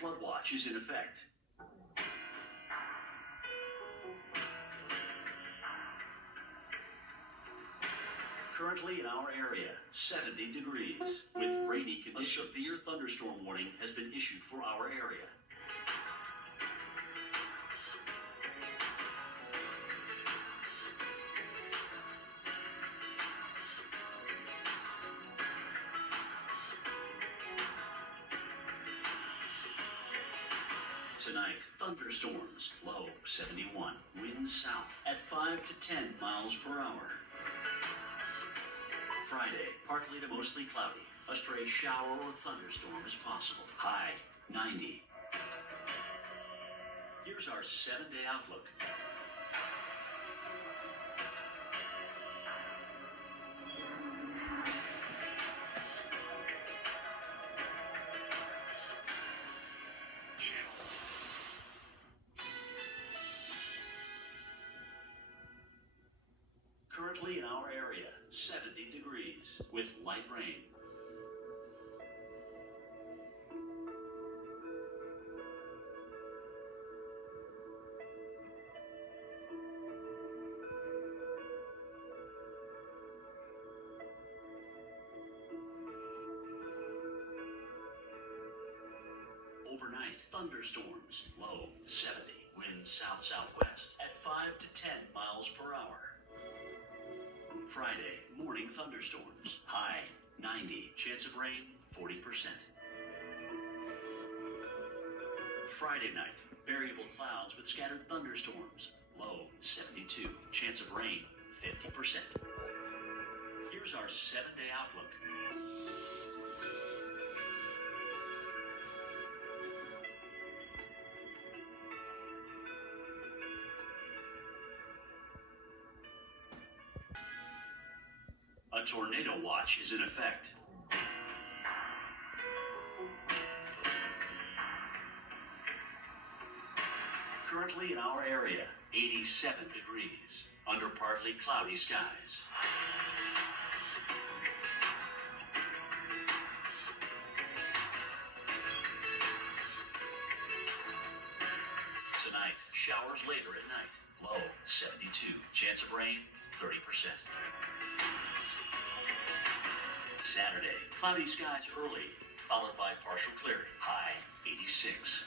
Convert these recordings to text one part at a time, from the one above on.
flood watch is in effect. Currently in our area, 70 degrees. With rainy conditions, a severe thunderstorm warning has been issued for our area. Tonight, thunderstorms, low 71, winds south at 5 to 10 miles per hour. Friday, partly to mostly cloudy. A stray shower or thunderstorm is possible. High 90. Here's our 7-day outlook. Currently in our area, 70 degrees with light rain. Overnight, thunderstorms, low 70, winds south-southwest at 5 to 10 miles per hour. Friday, morning thunderstorms, high 90, chance of rain 40%. Friday night, variable clouds with scattered thunderstorms, low 72, chance of rain 50%. Here's our 7-day outlook. A tornado watch is in effect. Currently in our area, 87 degrees, under partly cloudy skies. Tonight, showers later at night, low 72, chance of rain 30%. Saturday, cloudy skies early, followed by partial clearing, high 86.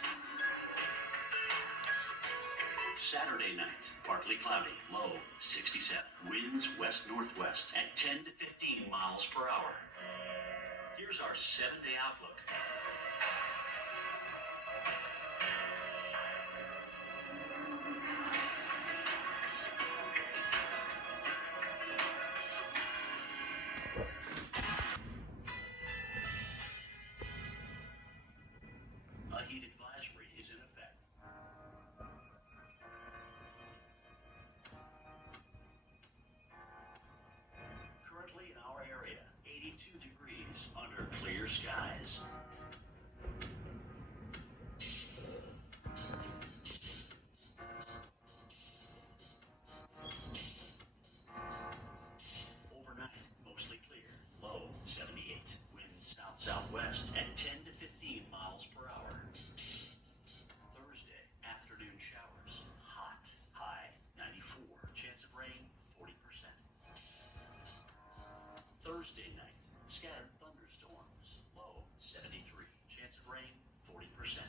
Saturday night, partly cloudy, low 67. Winds west-northwest at 10 to 15 miles per hour. Here's our 7-day outlook. A heat advisory is in effect. Currently in our area, 82 degrees under clear skies. Overnight, mostly clear, low 78. Winds south-southwest at 10 to 15 miles per hour. Thursday, afternoon showers, hot, high 94. Chance of rain 40%. Thursday night, scattered thunderstorms, low 73. Chance of rain 40%.